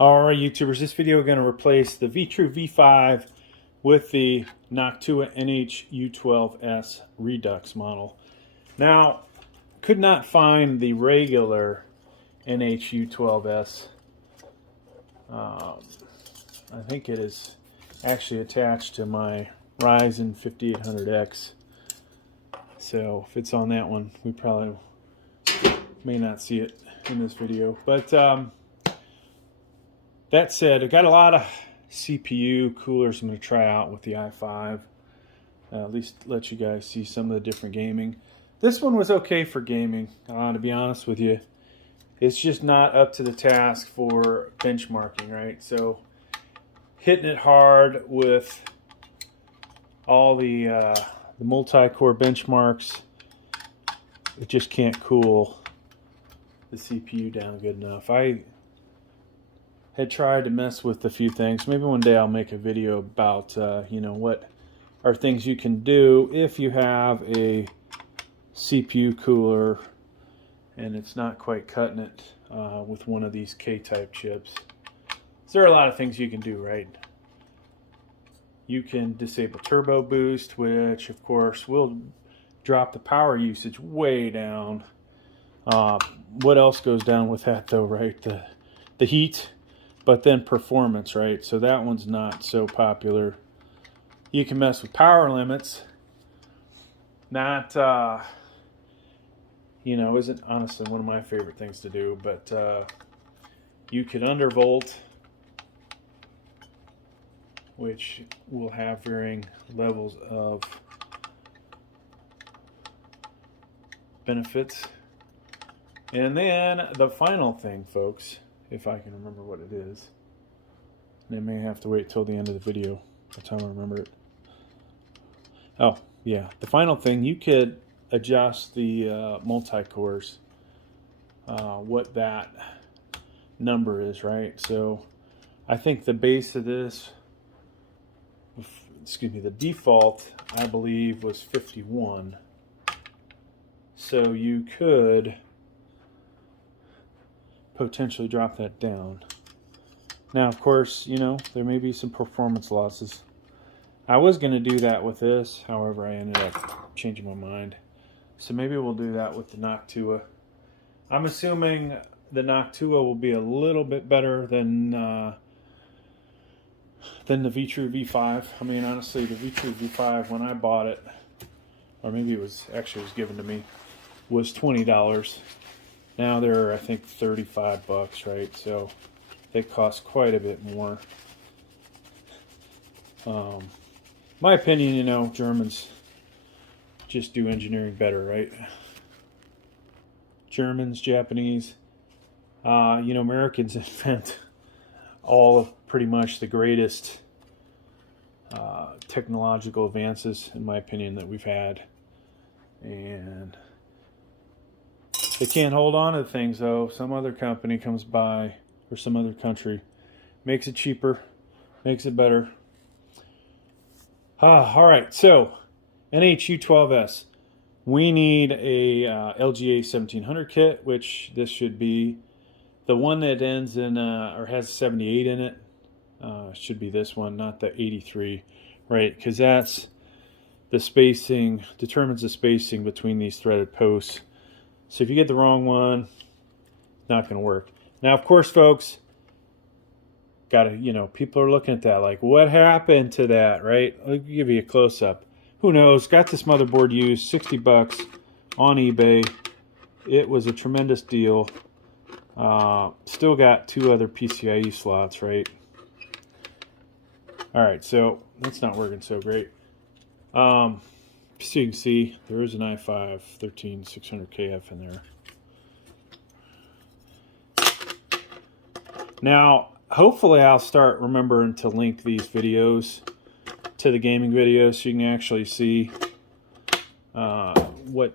Alright YouTubers, this video is going to replace the V-True V5 with the Noctua NH U12S Redux model. Now, could not find the regular NH U12S. I think it is actually attached to my Ryzen 5800X. So if it's on that one, we probably may not see it in this video. But that said, I got a lot of CPU coolers I'm going to try out with the i5. At least let you guys see some of the different gaming. This one was okay for gaming, to be honest with you. It's just not up to the task for benchmarking, right? So hitting it hard with all the multi-core benchmarks, it just can't cool the CPU down good enough. I had tried to mess with a few things. Maybe one day I'll make a video about, you know, what are things you can do if you have a CPU cooler and it's not quite cutting it with one of these K-type chips. So there are a lot of things you can do, right? You can disable turbo boost, which of course will drop the power usage way down. What else goes down with that though, right? The heat. But then performance, right? So that one's not so popular. You can mess with power limits. Not, you know, isn't honestly one of my favorite things to do, but you could undervolt, which will have varying levels of benefits. And then the final thing, folks, if I can remember what it is. And I may have to wait till the end of the video by the time I remember it. Oh, yeah. The final thing, you could adjust the multi-cores, what that number is, right? So I think the base of this, excuse me, the default, I believe, was 51. So you could potentially drop that down. Now, of course, you know, there may be some performance losses. I was going to do that with this, however, I ended up changing my mind. So maybe we'll do that with the Noctua. I'm assuming the Noctua will be a little bit better than the V-True V5. I mean, honestly, the V-True V5, when I bought it, or maybe it was actually given to me, was $20. Now they're, I think, 35 bucks, right? So they cost quite a bit more. My opinion, you know, Germans just do engineering better, right? Germans, Japanese, you know, Americans invent all of pretty much the greatest technological advances, in my opinion, that we've had. And they can't hold on to things, though. Some other company comes by, or some other country, makes it cheaper, makes it better. All right, so NH U12S. We need a LGA 1700 kit, which this should be. The one that ends in, or has 78 in it, should be this one, not the 83, right? Because that's the spacing, determines the spacing between these threaded posts. So if you get the wrong one, it's not going to work. Now, of course, folks, you know, people are looking at that like, what happened to that, right? I'll give you a close-up. Who knows? Got this motherboard used, 60 bucks on eBay. It was a tremendous deal. Still got 2 other PCIe slots, right? All right, so that's not working so great. So you can see there is an i5 13600KF in there. Now, hopefully I'll start remembering to link these videos to the gaming videos so you can actually see what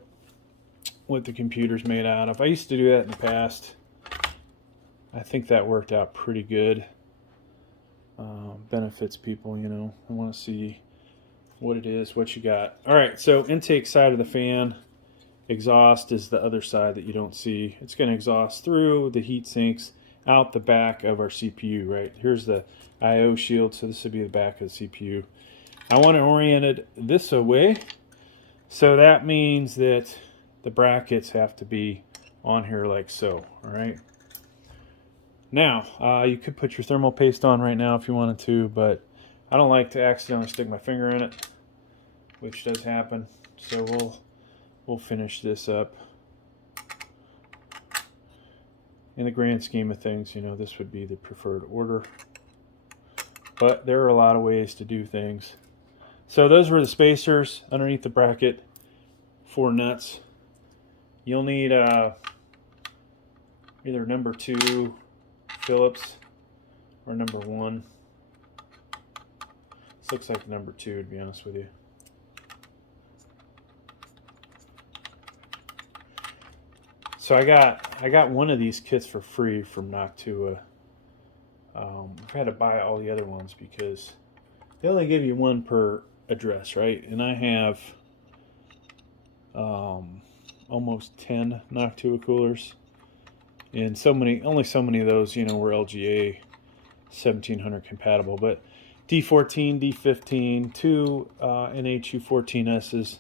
the computer's made out of. I used to do that in the past. I think that worked out pretty good. Benefits people, you know. I want to see what it is, what you got. All right, so intake side of the fan, exhaust is the other side that you don't see. It's going to exhaust through the heat sinks out the back of our CPU, right? Here's the I/O shield, so this would be the back of the CPU. I want it oriented this way, so that means that the brackets have to be on here like so, all right? Now, you could put your thermal paste on right now if you wanted to, but I don't like to accidentally stick my finger in it, which does happen. So we'll finish this up. In the grand scheme of things, you know, this would be the preferred order. But there are a lot of ways to do things. So those were the spacers underneath the bracket, 4 nuts. You'll need either number 2 Phillips or number 1. This looks like number 2, to be honest with you. So I got one of these kits for free from Noctua. I've had to buy all the other ones because they only give you one per address, right? And I have almost 10 Noctua coolers, and only so many of those, you know, were LGA 1700 compatible. But D14, D15, 2 NH U14Ss.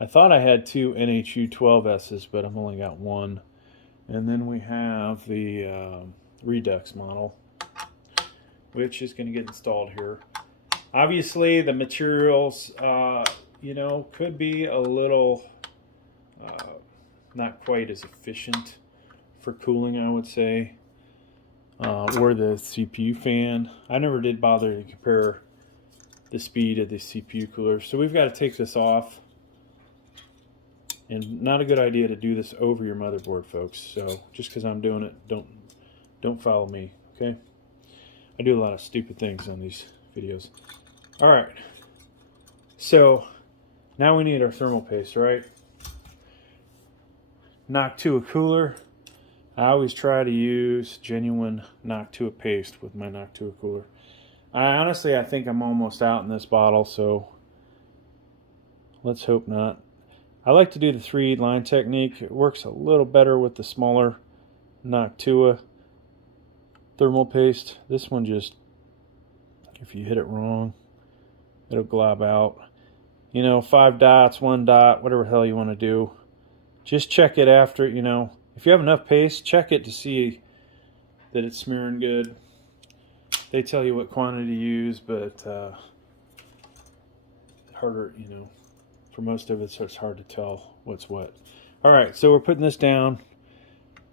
I thought I had 2 NH U12Ss, but I've only got 1. And then we have the Redux model, which is going to get installed here. Obviously, the materials, you know, could be a little not quite as efficient for cooling, I would say, or the CPU fan. I never did bother to compare the speed of the CPU cooler. So we've got to take this off. And not a good idea to do this over your motherboard, folks. So just because I'm doing it, don't follow me, okay? I do a lot of stupid things on these videos. All right. So now we need our thermal paste, right? Noctua cooler. I always try to use genuine Noctua paste with my Noctua cooler. I think I'm almost out in this bottle, so let's hope not. I like to do the 3-line technique. It works a little better with the smaller Noctua thermal paste. This one just, if you hit it wrong, it'll glob out. You know, 5 dots, 1 dot, whatever the hell you want to do. Just check it after, you know. If you have enough paste, check it to see that it's smearing good. They tell you what quantity to use, but harder, you know. For most of it, so it's hard to tell what's what. All right, so we're putting this down.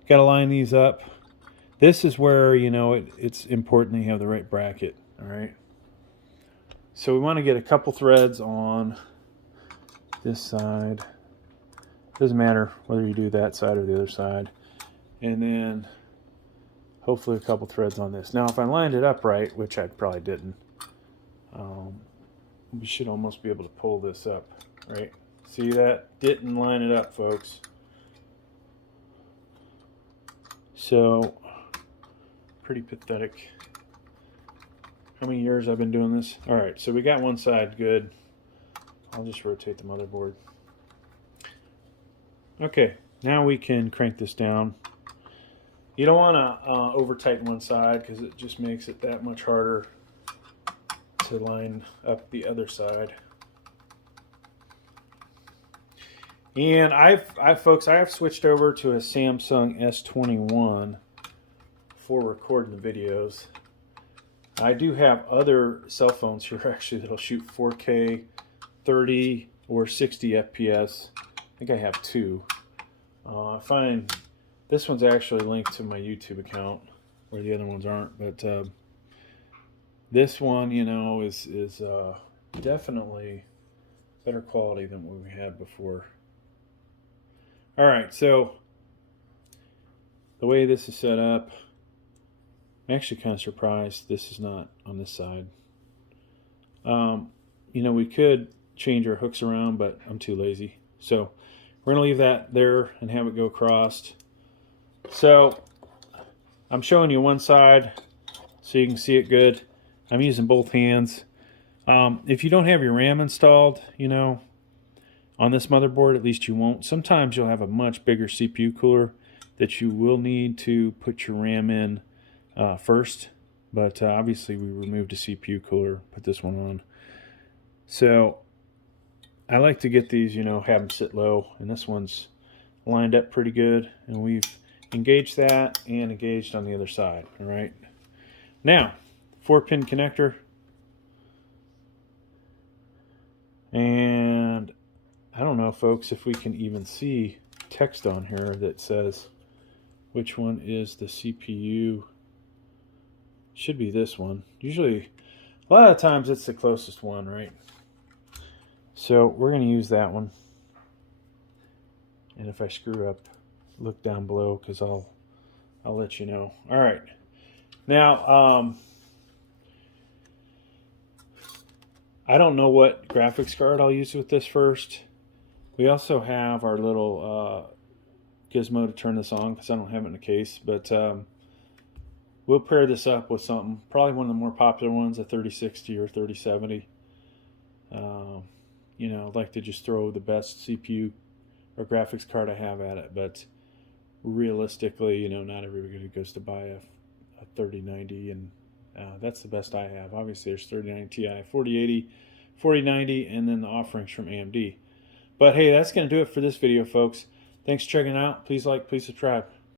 Got to line these up. This is where, you know, it's important that you have the right bracket. All right. So we want to get a couple threads on this side. Doesn't matter whether you do that side or the other side. And then hopefully a couple threads on this. Now, if I lined it up right, which I probably didn't, we should almost be able to pull this up. Right, see that? Didn't line it up, folks. So, pretty pathetic. How many years I've been doing this? All right, so we got one side good. I'll just rotate the motherboard. Okay, now we can crank this down. You don't want to over tighten one side because it just makes it that much harder to line up the other side. And folks, I have switched over to a Samsung S21 for recording the videos. I do have other cell phones here actually that'll shoot 4K, 30 or 60 FPS. I think I have 2. I find this one's actually linked to my YouTube account, where the other ones aren't. But this one, you know, is definitely better quality than what we had before. All right, so the way this is set up, I'm actually kind of surprised this is not on this side. You know, we could change our hooks around, but I'm too lazy. So we're going to leave that there and have it go across. So I'm showing you one side so you can see it good. I'm using both hands. If you don't have your RAM installed, you know, on this motherboard, at least you won't. Sometimes you'll have a much bigger CPU cooler that you will need to put your RAM in first, but obviously we removed a CPU cooler, put this one on. So I like to get these, have them sit low, and this one's lined up pretty good, and we've engaged that and engaged on the other side. All right, now 4-pin connector, and I don't know, folks, if we can even see text on here that says which one is the CPU. Should be this one. Usually, a lot of times it's the closest one, right? So we're going to use that one. And if I screw up, look down below, because I'll let you know. All right. Now, I don't know what graphics card I'll use with this first. We also have our little gizmo to turn this on, because I don't have it in the case. But we'll pair this up with something. Probably one of the more popular ones, a 3060 or 3070. I'd like to just throw the best CPU or graphics card I have at it, but realistically, not everybody goes to buy a 3090, and that's the best I have. Obviously, there's 3090 Ti, 4080, 4090, and then the offerings from AMD. But hey, that's going to do it for this video, folks. Thanks for checking it out. Please like, please subscribe.